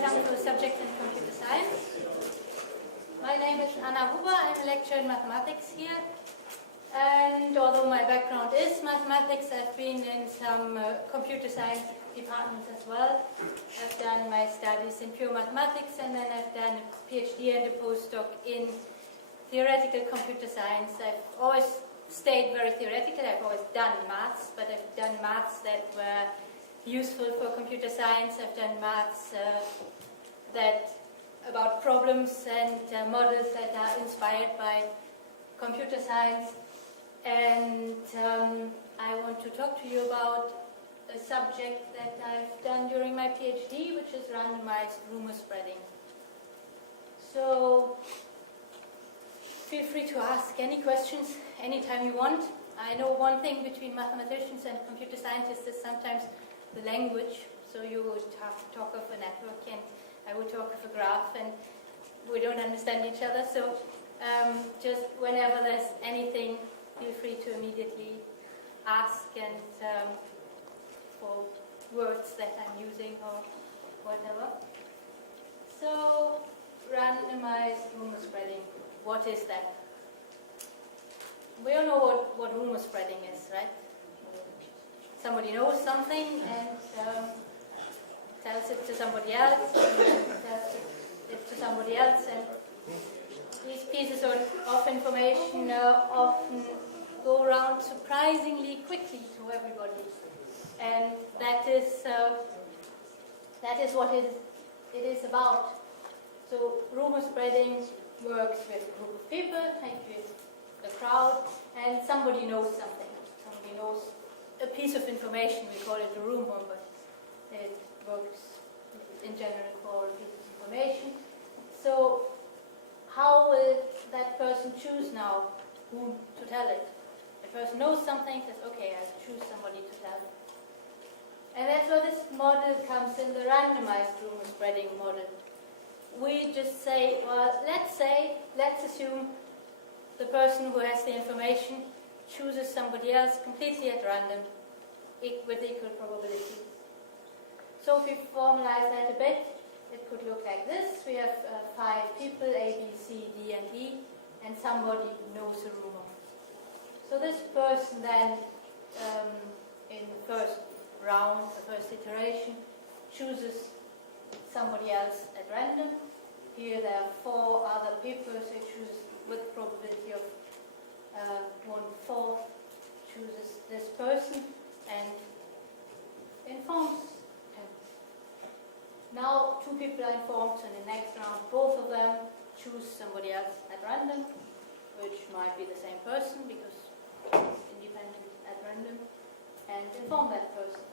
welcome to Subjects in Computer Science. My name is Anna Huber. I'm a lecturer in mathematics here. And although my background is mathematics, I've been in some computer science departments as well. I've done my studies in pure mathematics, and then I've done a PhD and a postdoc in theoretical computer science. I've always stayed very theoretical. I've always done maths, but I've done maths that were useful for computer science. I've done maths about problems and models that are inspired by computer science. And I want to talk to you about a subject that I've done during my PhD, which is randomized rumor spreading. So feel free to ask any questions anytime you want. I know one thing between mathematicians and computer scientists is sometimes the language. So you would have to talk of a network and I would talk of a graph, and we don't understand each other. So just whenever there's anything, feel free to immediately ask, and for words that I'm using or whatever. So, randomized rumor spreading. What is that? We all know what rumor spreading is, right? Somebody knows something and tells it to somebody else, and tells it to somebody else, and these pieces of information often go around surprisingly quickly to everybody, and that is what it is about. So rumor spreading works with a group of people, like with a crowd, and somebody knows something. Somebody knows a piece of information. We call it a rumor, but it works in general for a piece of information. So how will that person choose now whom to tell it? The person knows something, says, okay, I'll choose somebody to tell it. And that's where this model comes in, the randomized rumor spreading model. We just say, well, let's assume the person who has the information chooses somebody else completely at random with equal probabilities. So if we formalize that a bit, it could look like this. We have 5 people, A, B, C, D, and E, and somebody knows a rumor. So this person then, in the first round, the first iteration, chooses somebody else at random. Here there are 4 other people, so it chooses with probability of 1/4, chooses this person and informs him. Now 2 people are informed, so in the next round both of them choose somebody else at random, which might be the same person because it's independent at random, and inform that person.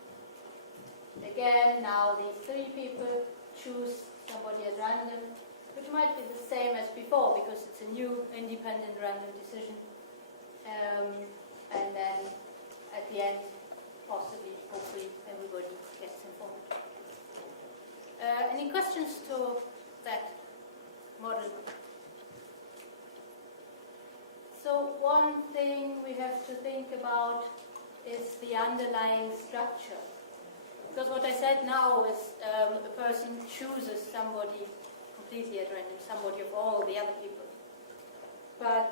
Again, now these 3 people choose somebody at random, which might be the same as before because it's a new independent random decision. And then at the end, possibly, hopefully, everybody gets informed. Any questions to that model? So one thing we have to think about is the underlying structure. Because what I said now is a person chooses somebody completely at random, somebody of all the other people. But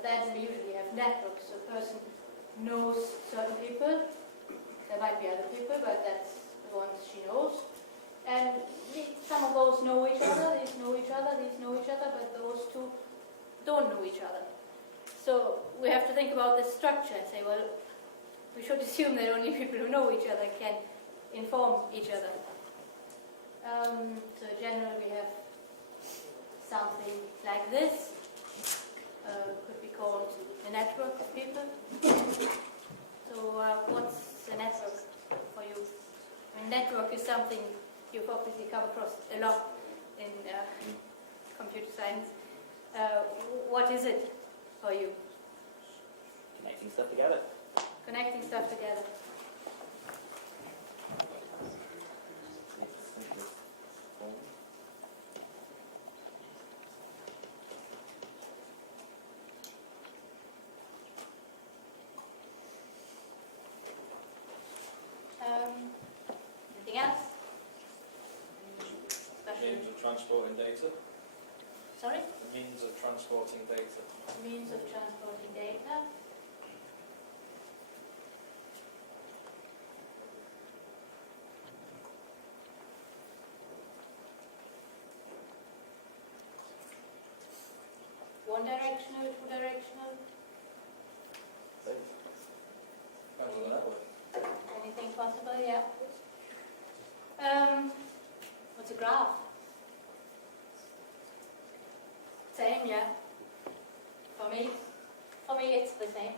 then we usually have networks, so a person knows certain people. There might be other people, but that's the ones she knows. And some of those know each other, these know each other, these know each other, but those 2 don't know each other. So we have to think about this structure and say, well, we should assume that only people who know each other can inform each other. So in general we have something like this. Could be called a network of people. So what's a network for you? I mean, network is something you've obviously come across a lot in computer science. What is it for you? Connecting stuff together. Connecting stuff together. Anything else? transporting data. Sorry? A means of transporting data. Means of transporting data. One directional, two directional, Depends on the network. anything possible, yeah. What's a graph? Same, yeah. For me it's the same.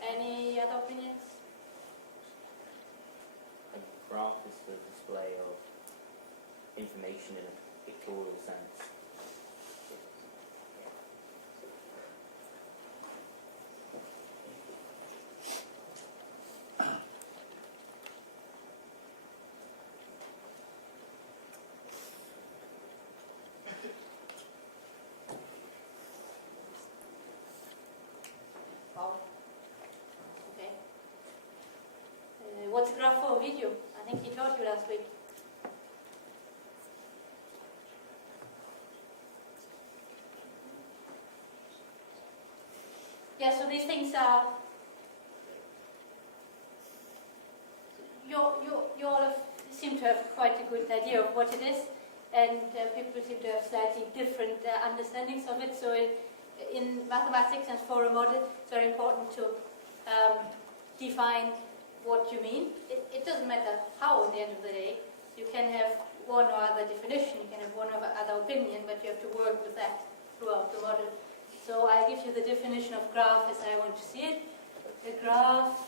Any other opinions? A graph is the display of information in a pictorial sense. Wow. Okay. What's a graph for a video? I think he taught you last week. Yeah, so these things are. You all seem to have quite a good idea of what it is, and people seem to have slightly different understandings of it. So in mathematics and for a model, it's very important to define what you mean. It doesn't matter how at the end of the day. You can have one or other definition, you can have one or other opinion, but you have to work with that throughout the model. So I give you the definition of graph as I want to see it. A graph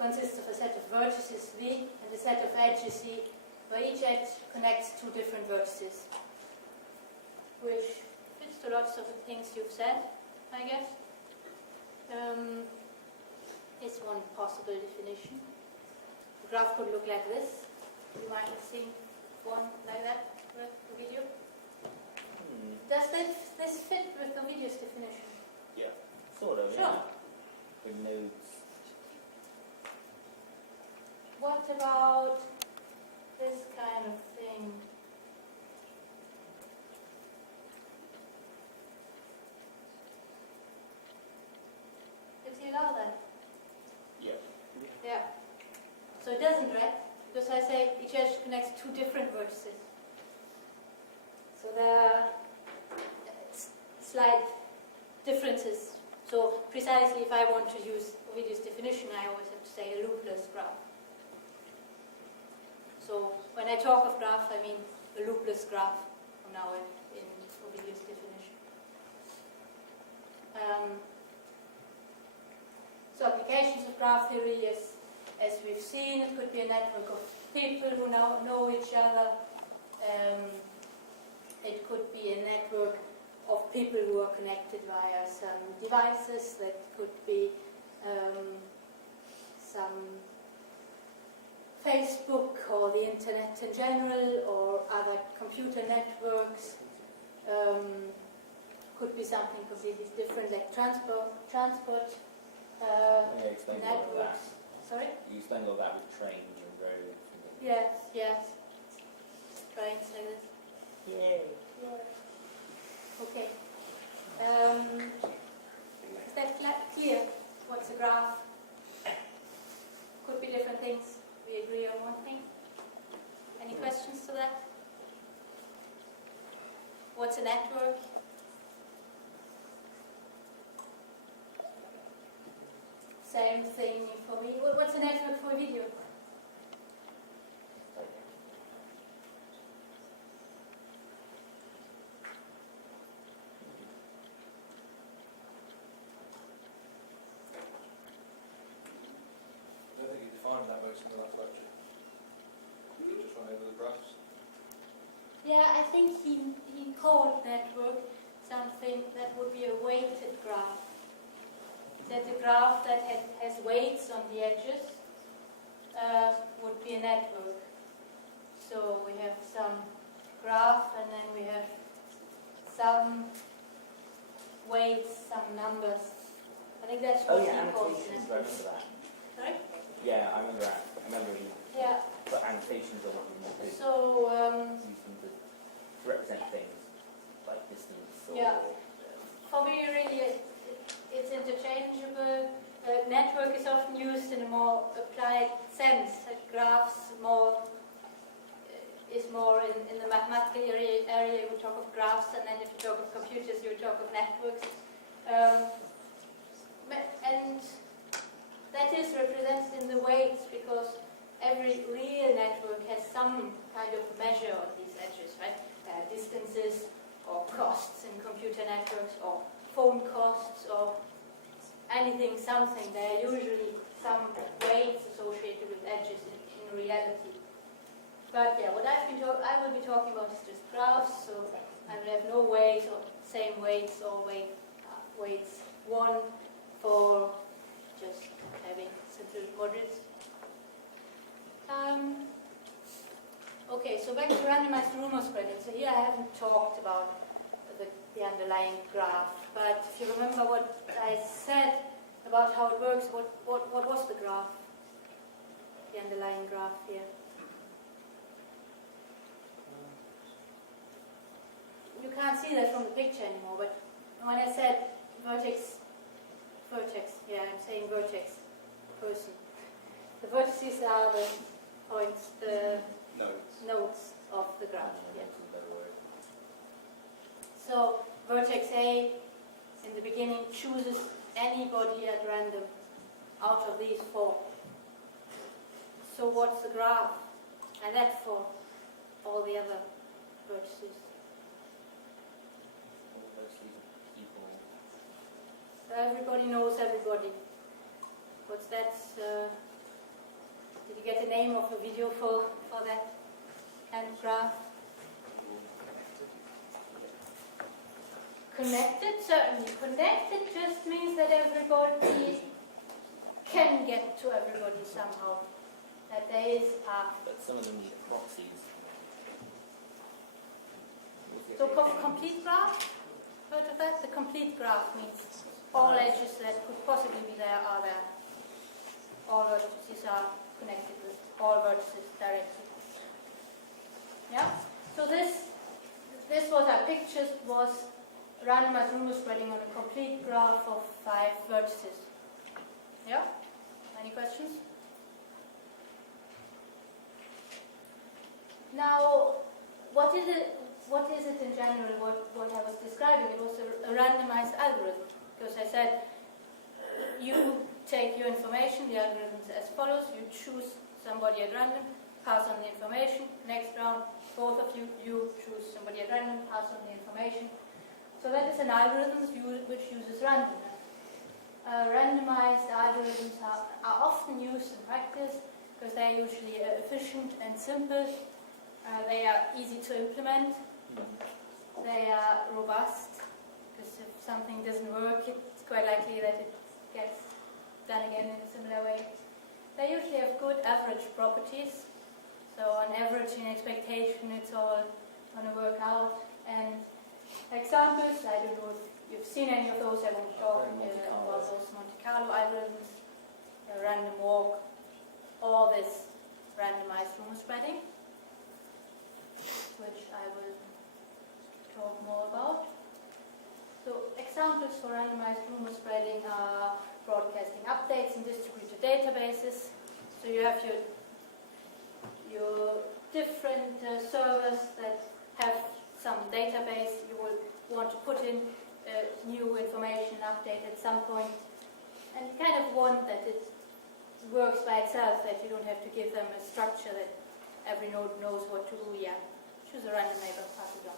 consists of a set of vertices V and a set of edges C, where each edge connects two different vertices, which fits to lots of the things you've said, I guess. It's one possible definition. The graph could look like this. You might have seen one like that with the video. Does this fit with the video's definition? Yeah. Sort of, Sure. yeah. With nodes. What about this kind of thing? Does he allow that? Yeah. Yeah. So it doesn't, right? Because I say each edge connects two different vertices. So there are slight differences. So precisely if I want to use Ovidius' definition, I always have to say a loopless graph. So when I talk of graph, I mean a loopless graph from now in Ovidius' definition. So applications of graph theory is, as we've seen, it could be a network of people who now know each other. It could be a network of people who are connected via some devices. That could be some Facebook or the internet in general, or other computer networks. Could be something completely different, like transport Yeah, explain all of that. networks. Sorry? You explained all that with trains and roads. Yes. Trains like this. Yay. Okay. Is that clear? What's a graph? Could be different things. We agree on one thing. Any questions to that? What's a network? Same thing for me. What's a network for a video? I don't think you defined networks in the last lecture. You just went over the graphs. Yeah, I think he called network something that would be a weighted graph. That a graph that has weights on the edges would be a network. So we have some graph and then we have some weights, some numbers. I think that's what he calls annotations, I network. remember that. Sorry? Yeah, I remember he Yeah. put annotations on it and So, use them to represent things like distance or Yeah. for me, really, it's interchangeable. Network is often used in a more applied sense. Graphs is more in the mathematical area. We talk of graphs, and then if you talk of computers, you talk of networks. And that is represented in the weights, because every real network has some kind of measure of these edges, right? Distances or costs in computer networks, or phone costs, or anything, something. There are usually some weights associated with edges in reality. But yeah, what I will be talking about is just graphs, so I will have no weights or same weights, or weights 1 for just having simple modules. Okay, so back to randomized rumor spreading. So here I haven't talked about the underlying graph, but if you remember what I said about how it works, what was the graph? The underlying graph here. You can't see that from the picture anymore, but when I said vertex, yeah, I'm saying vertex, person. The vertices are the points, the nodes of the graph. Yeah. So vertex A in the beginning chooses anybody at random out of these 4. So what's the graph? And that for all the other vertices. So everybody knows everybody. What's that? Did you get the name of a video for that kind of graph? Connected, certainly. Connected just means that everybody can get to everybody somehow. That there is a... But some of them need proxies. So complete graph? Heard of that? The complete graph means all edges that could possibly be there are there. All vertices are connected with all vertices directly. Yeah? So this was our picture, was randomized rumor spreading on a complete graph of 5 vertices. Yeah? Any questions? Now, what is it in general, what I was describing? It was a randomized algorithm. Because I said, you take your information, the algorithm is as follows: you choose somebody at random, pass on the information. Next round, both of you choose somebody at random, pass on the information. So that is an algorithm which uses randomness. Randomized algorithms are often used in practice because they are usually efficient and simple. They are easy to implement. They are robust, because if something doesn't work, it's quite likely that it gets done again in a similar way. They usually have good average properties. So on average, in expectation, it's all going to work out. And examples, I don't know if you've seen any of those. I won't talk about those Monte Carlo algorithms, random walk, or this randomized rumor spreading, which I will talk more about. So examples for randomized rumor spreading are broadcasting updates in distributed databases. So you have your different servers that have some database. You will want to put in new information, update at some point, and you kind of want that it works by itself, that you don't have to give them a structure that every node knows what to do. Yeah, choose a random neighbor, pass it on.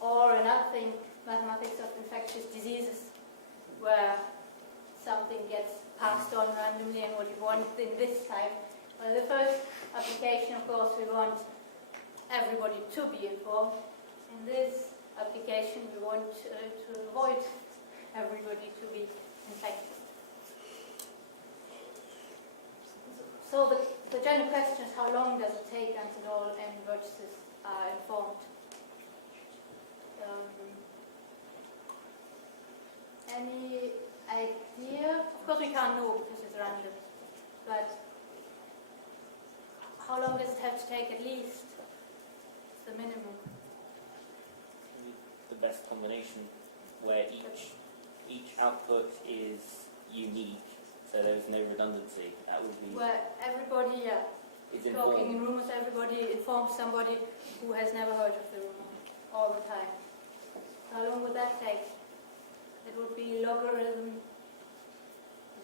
Or another thing, mathematics of infectious diseases, where something gets passed on randomly, and what you want in this type. Well, the first application, of course, we want everybody to be involved. In this application, we want to avoid everybody to be infected. So the general question is, how long does it take until all n vertices are informed? Any idea. Of course we can't know because it's random. But how long does it have to take at least? It's the minimum. The best combination where each output is unique, so there's no redundancy. That would be Where everybody is talking in informed. rumors, everybody informs somebody who has never heard of the rumor all the time. How long would that take? It would be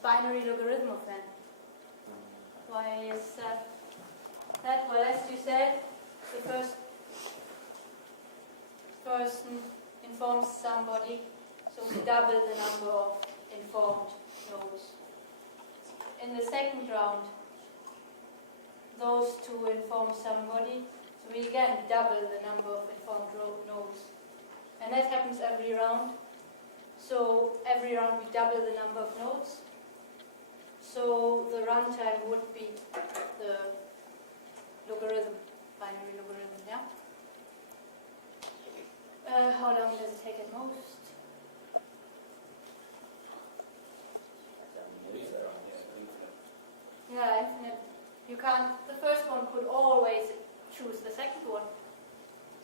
binary logarithm of n. Why is that? Well, as you said, the first person informs somebody, so we double the number of informed nodes. In the second round, those two inform somebody, so we again double the number of informed nodes. And that happens every round. So every round we double the number of nodes. So the runtime would be the logarithm, binary logarithm, yeah? How long does it take at most? Yeah, infinite. You can't, the first one could always choose the second one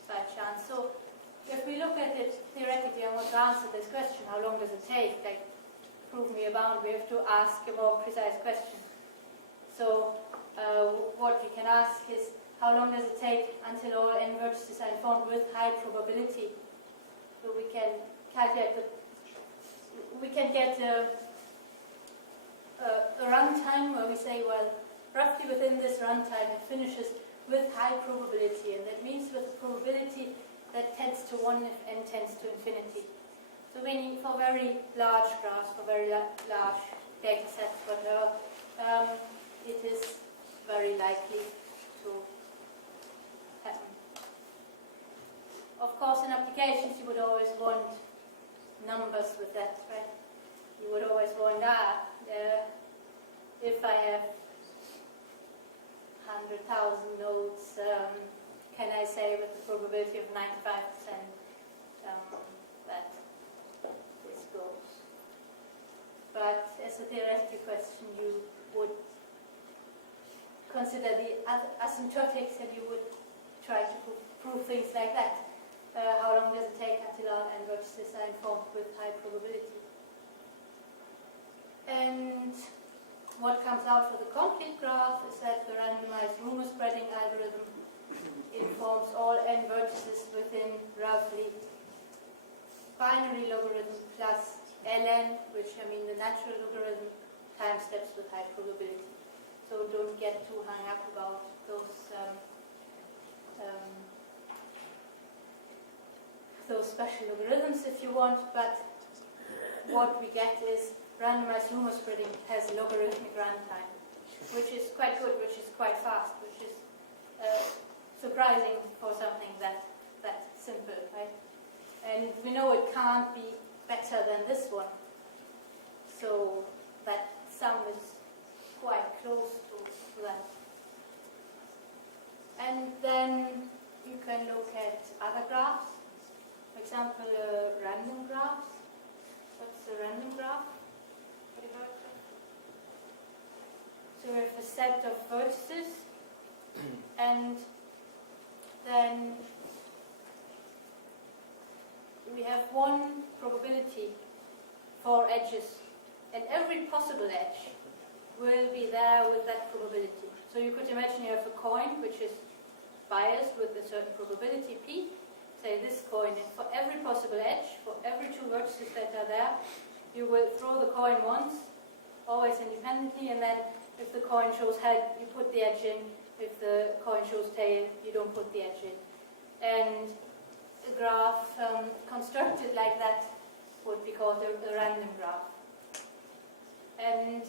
by chance. So if we look at it theoretically and want to answer this question, how long does it take? Like, prove me a bound, we have to ask a more precise question. So what we can ask is, how long does it take until all n vertices are informed with high probability? So we can calculate we can get a runtime where we say, well, roughly within this runtime it finishes with high probability, and that means with a probability that tends to 1 if n tends to infinity. So meaning for very large graphs, for very large data sets, whatever, it is very likely to happen. Of course, in applications you would always want numbers with that, right? You would always want if I have 100,000 nodes, can I say with the probability of 95% that this goes? But as a theoretical question, you would consider the asymptotics and you would try to prove things like that. How long does it take until all n vertices are informed with high probability? And what comes out for the complete graph is that the randomized rumor spreading algorithm informs all n vertices within roughly binary logarithm plus ln, which I mean the natural logarithm, time steps with high probability. So don't get too hung up about those special logarithms if you want, but what we get is randomized rumor spreading has logarithmic runtime, which is quite good, which is quite fast, which is surprising for something that simple, right? And we know it can't be better than this one, so that sum is quite close to that. And then you can look at other graphs. For example, random graphs. What's a random graph? What do you heard of? So we have a set of vertices, and then we have one probability for edges, and every possible edge will be there with that probability. So you could imagine you have a coin which is biased with a certain probability p. Say this coin, and for every possible edge, for every two vertices that are there, you will throw the coin once, always independently, and then if the coin shows head, you put the edge in. If the coin shows tail, you don't put the edge in. And a graph constructed like that would be called a random graph. And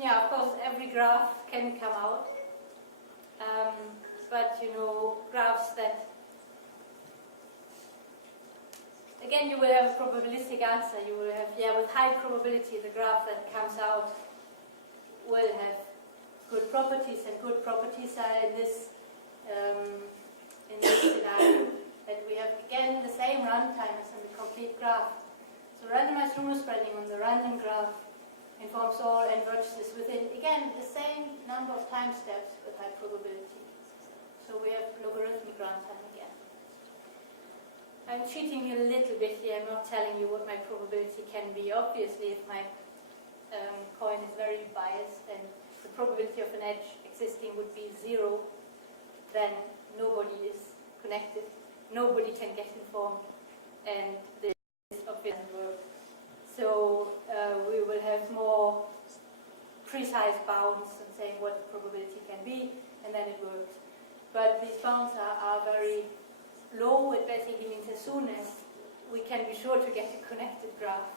yeah, of course, every graph can come out. But you know, graphs that, again, you will have a probabilistic answer. You will have, with high probability, the graph that comes out will have good properties, and good properties are in this scenario And we have again the same runtime as in the complete graph. So randomized rumor spreading on the random graph informs all n vertices within, again, the same number of time steps with high probability. So we have logarithmic runtime again. I'm cheating you a little bit here. I'm not telling you what my probability can be. Obviously, if my coin is very biased and the probability of an edge existing would be 0, then nobody is connected. Nobody can get informed, and this obviously doesn't work. So we will have more precise bounds and saying what the probability can be, and then it works. But these bounds are very low. It basically means as soon as we can be sure to get a connected graph,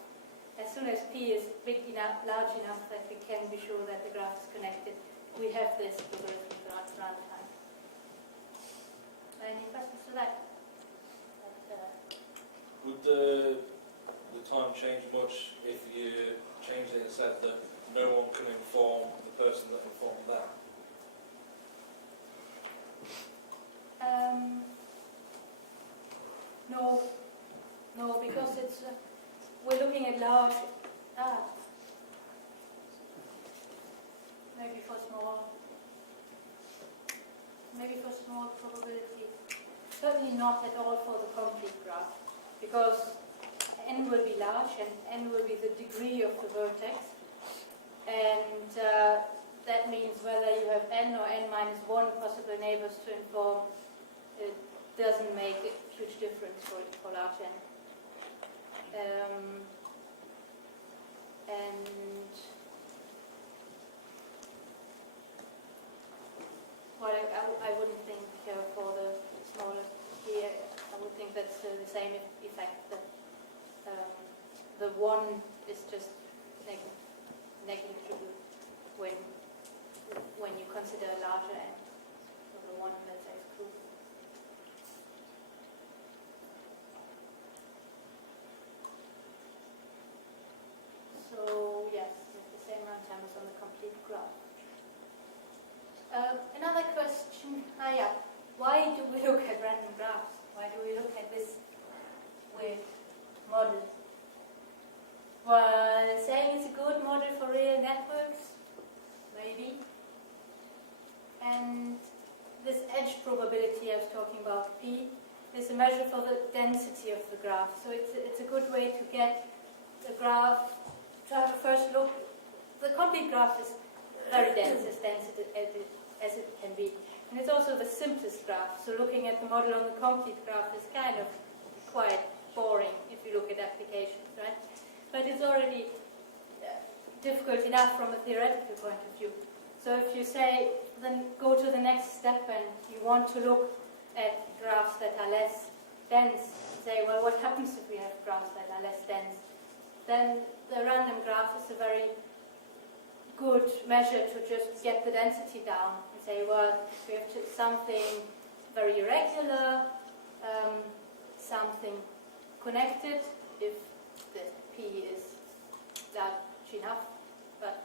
as soon as P is big enough, large enough that we can be sure that the graph is connected, we have this logarithmic runtime. Any questions to that? Would the time change much if you changed it and said that no one can inform the person that informed them? No, because it's we're looking at large. Maybe for small probability. Certainly not at all for the complete graph, because n will be large and n will be the degree of the vertex, and that means whether you have n or n minus 1 possible neighbors to inform, it doesn't make a huge difference for large n. And well, I wouldn't think for the smallest here, I would think that's the same effect, that the 1 is just negligible when you consider a larger n. So the 1, let's say, is true. So yes, the same runtime is on the complete graph. Another question, why do we look at random graphs? Why do we look at this weird model? Well, saying it's a good model for real networks, maybe. And this edge probability I was talking about, P, is a measure for the density of the graph. So it's a good way to get the graph, to have a first look. The complete graph is very dense as it can be. And it's also the simplest graph. So looking at the model on the complete graph is kind of quite boring if you look at applications, right? But it's already difficult enough from a theoretical point of view. So if you say, then go to the next step and you want to look at graphs that are less dense, say, well, what happens if we have graphs that are less dense? Then the random graph is a very good measure to just get the density down and say, well, we have something very irregular, something connected, if the P is large enough, but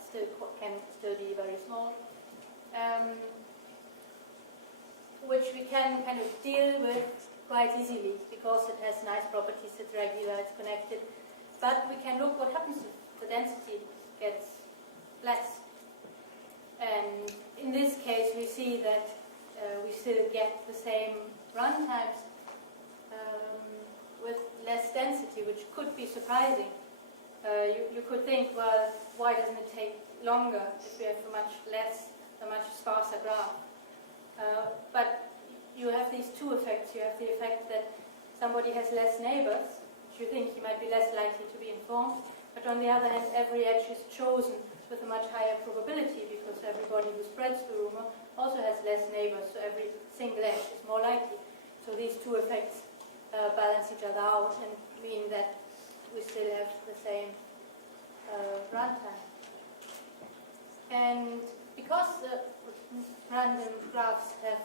can still be very small, which we can kind of deal with quite easily because it has nice properties, it's regular, it's connected. But we can look what happens if the density gets less. And in this case, we see that we still get the same runtimes with less density, which could be surprising. You could think, well, why doesn't it take longer if we have a much sparser graph? But you have these two effects. You have the effect that somebody has less neighbors, which you think he might be less likely to be informed. But on the other hand, every edge is chosen with a much higher probability because everybody who spreads the rumor also has less neighbors, so every single edge is more likely. So these two effects balance each other out and mean that we still have the same runtime. And because the random graphs have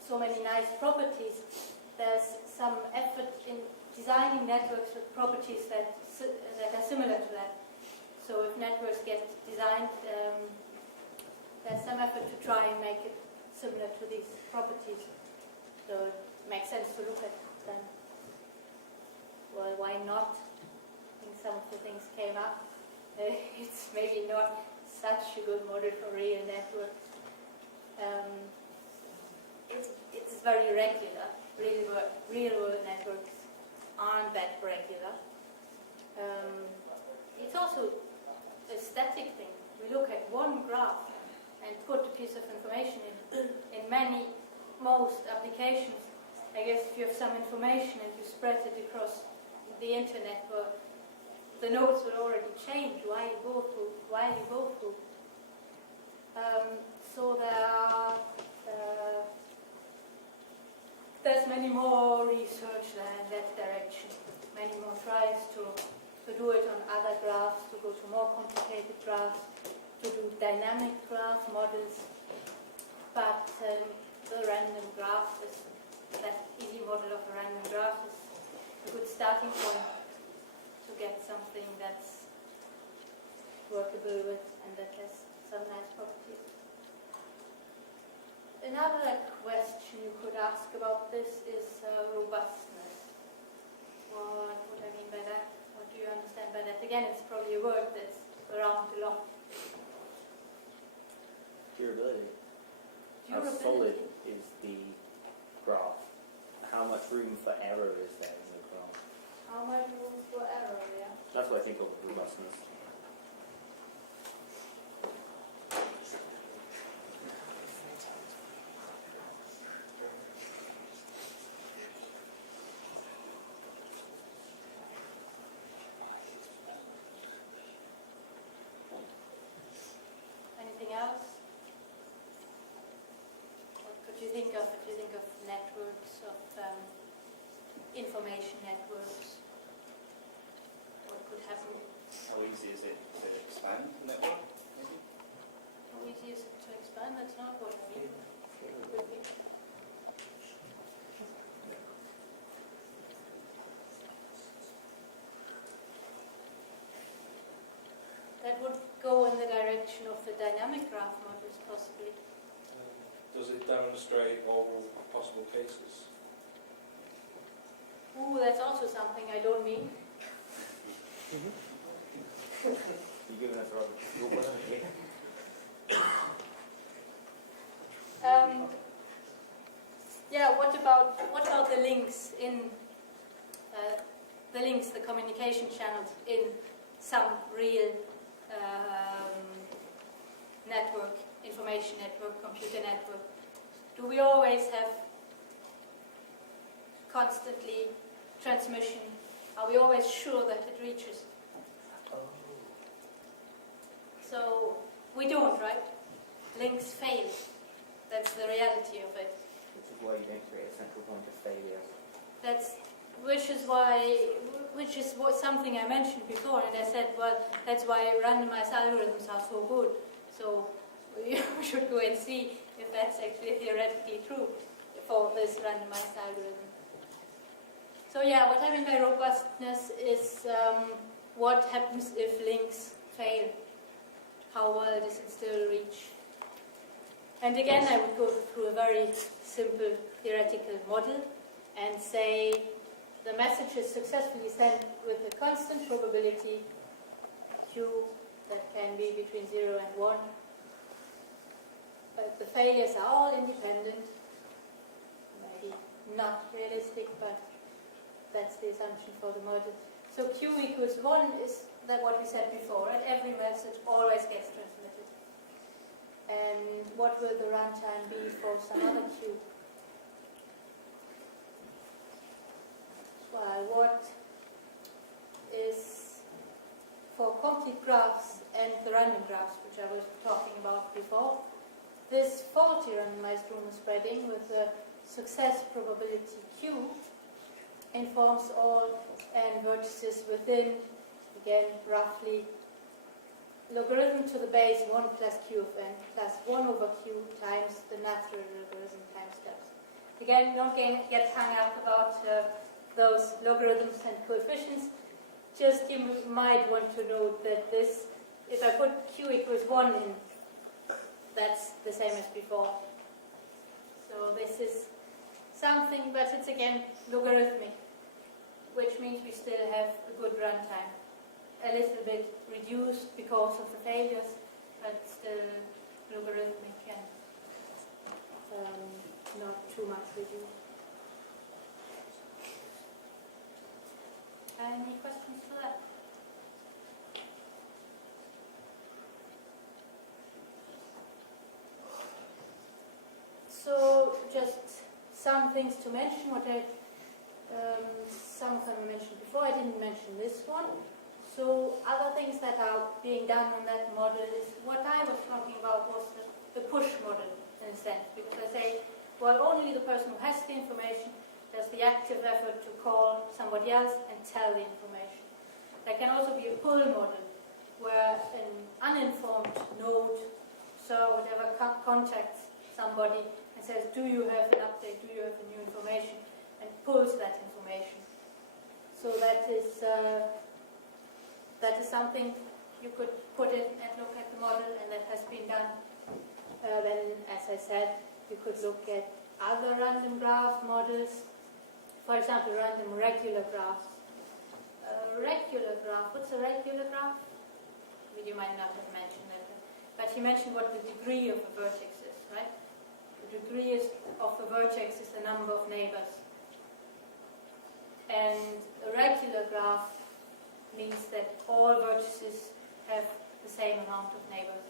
so many nice properties, there's some effort in designing networks with properties that are similar to that. So if networks get designed, there's some effort to try and make it similar to these properties. So it makes sense to look at them. Well, why not? I think some of the things came up. It's maybe not such a good model for real networks. It's very regular. Real world networks aren't that regular. It's also a static thing. We look at one graph and put a piece of information in most applications. I guess if you have some information and you spread it across the internet, well, the nodes will already change while you go through. So there's many more research in that direction, many more tries to do it on other graphs, to go to more complicated graphs, to do dynamic graph models. But the random graph is, that easy model of a random graph is a good starting point to get something that's workable with and that has some nice properties. Another question you could ask about this is robustness. What would I mean by that? What do you understand by that? Again, it's probably a word that's around a lot. Durability. How solid is the graph? How much room for error is there in the graph? How much room for error, yeah? That's what I think of robustness. Anything else? What could you think of if you think of networks, of information networks? What could happen? How easy is it to expand the network? Maybe? How easy is it to expand? That's not what I mean. Could be. That would go in the direction of the dynamic graph models, possibly. Does it demonstrate all possible cases? Ooh, that's also something I don't mean. You're giving us rubbish. Yeah, what about the links in the communication channels in some real network, information network, computer network? Do we always have constantly transmission? Are we always sure that it reaches? So we don't, right? Links fail. That's the reality of it. Which is why you don't create a central point of failure. Which is something I mentioned before, and I said, well, that's why randomized algorithms are so good. So we should go and see if that's actually theoretically true for this randomized algorithm. So yeah, what I mean by robustness is what happens if links fail. How well does it still reach? And again, I would go through a very simple theoretical model and say the message is successfully sent with a constant probability Q that can be between 0 and 1. But the failures are all independent. Maybe not realistic, but that's the assumption for the model. So Q equals 1 is that what we said before, right? Every message always gets transmitted. And what will the runtime be for some other Q? Well, what is for complete graphs and the random graphs, which I was talking about before, this faulty randomized Rumour spreading with the success probability Q informs all n vertices within, again, roughly logarithm to the base 1 plus Q of n plus 1 over Q times the natural logarithm times steps. Again, don't get hung up about those logarithms and coefficients. Just you might want to note that this, if I put Q equals 1 in, that's the same as before. So this is something, but it's again logarithmic, which means we still have a good runtime. A little bit reduced because of the failures, but still logarithmic and not too much reduced. Any questions for that? So just some things to mention. Some of them I mentioned before. I didn't mention this one. So other things that are being done on that model is what I was talking about was the push model in a sense, because I say, well, only the person who has the information does the active effort to call somebody else and tell the information. There can also be a pull model where an uninformed node, so whatever contacts somebody and says, do you have an update, do you have a new information, and pulls that information. So that is something you could put in and look at the model, and that has been done. Then, as I said, you could look at other random graph models. For example, random regular graphs. Regular graph, what's a regular graph? You might not have mentioned that, but he mentioned what the degree of a vertex is, right? The degree of a vertex is the number of neighbors. And a regular graph means that all vertices have the same amount of neighbors,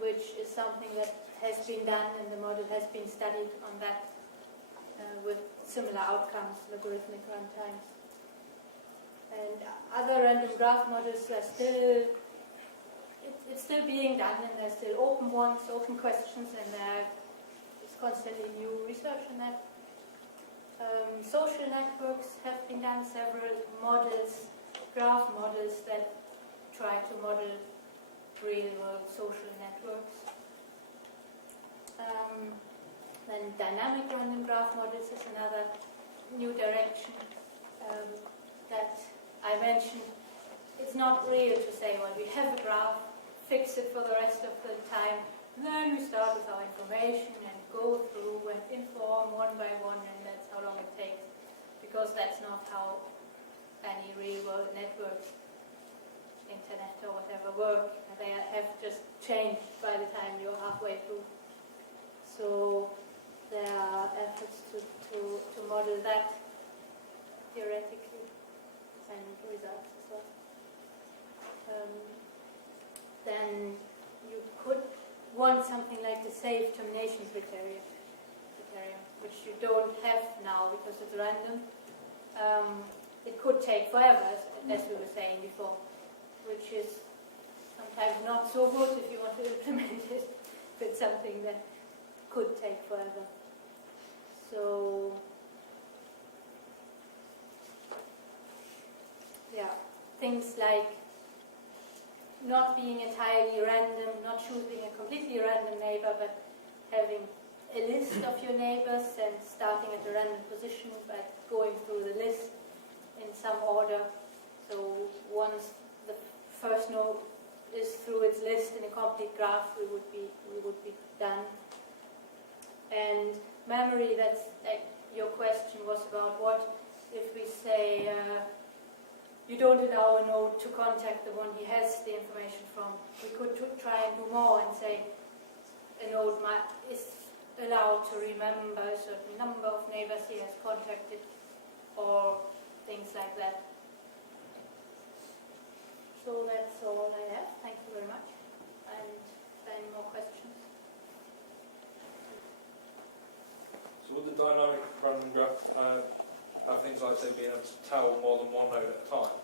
which is something that has been done and the model has been studied on that with similar outcomes, logarithmic runtimes. And other random graph models are still, it's still being done, and there's still open ones, open questions, and there's constantly new research on that. Social networks have been done, several models, graph models that try to model real-world social networks. Then dynamic random graph models is another new direction that I mentioned. It's not real to say, well, we have a graph, fix it for the rest of the time, then we start with our information and go through and inform one by one, and that's how long it takes. Because that's not how any real-world networks, internet or whatever, work. They have just changed by the time you're halfway through. So there are efforts to model that theoretically and results as well. Then you could want something like the safe termination criterion, which you don't have now because it's random. It could take forever, as we were saying before, which is sometimes not so good if you want to implement it, but something that could take forever. So, yeah, things like not being entirely random, not choosing a completely random neighbor, but having a list of your neighbors and starting at a random position, but going through the list in some order. So once the first node is through its list in a complete graph, we would be done. And memory, that's your question was about what if we say you don't allow a node to contact the one he has the information from. We could try and do more and say a node is allowed to remember a certain number of neighbors he has contacted, or things like that. So that's all I have. Thank you very much. And any more questions? So would the dynamic random graph have things like, say, being able to tell more than one node at a time?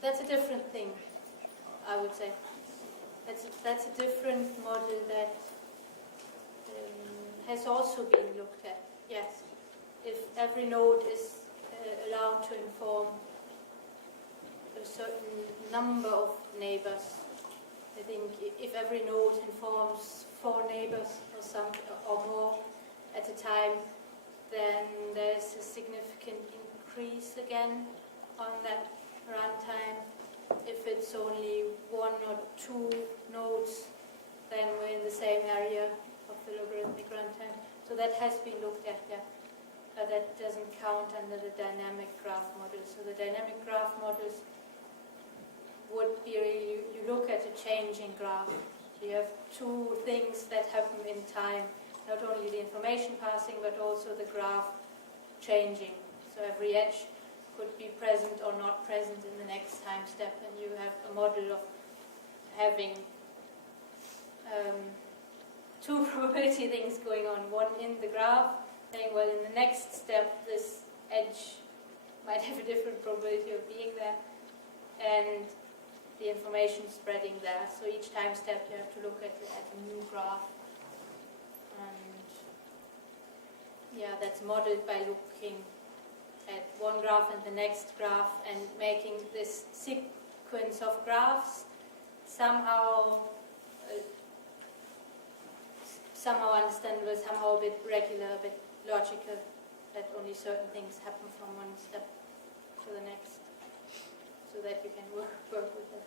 That's a different thing, I would say. That's a different model that has also been looked at. Yes, if every node is allowed to inform a certain number of neighbors, I think if every node informs 4 neighbors or more at a time, then there's a significant increase again on that runtime. If it's only one or two nodes, then we're in the same area of the logarithmic runtime. So that has been looked at, yeah. But that doesn't count under the dynamic graph model. So the dynamic graph models would be really, you look at a changing graph. So you have two things that happen in time, not only the information passing, but also the graph changing. So every edge could be present or not present in the next time step, and you have a model of having two probability things going on. One in the graph, saying, well, in the next step, this edge might have a different probability of being there, and the information spreading there. So each time step, you have to look at a new graph. And yeah, that's modeled by looking at one graph and the next graph and making this sequence of graphs somehow understandable, somehow a bit regular, a bit logical, that only certain things happen from one step to the next, so that you can work with it.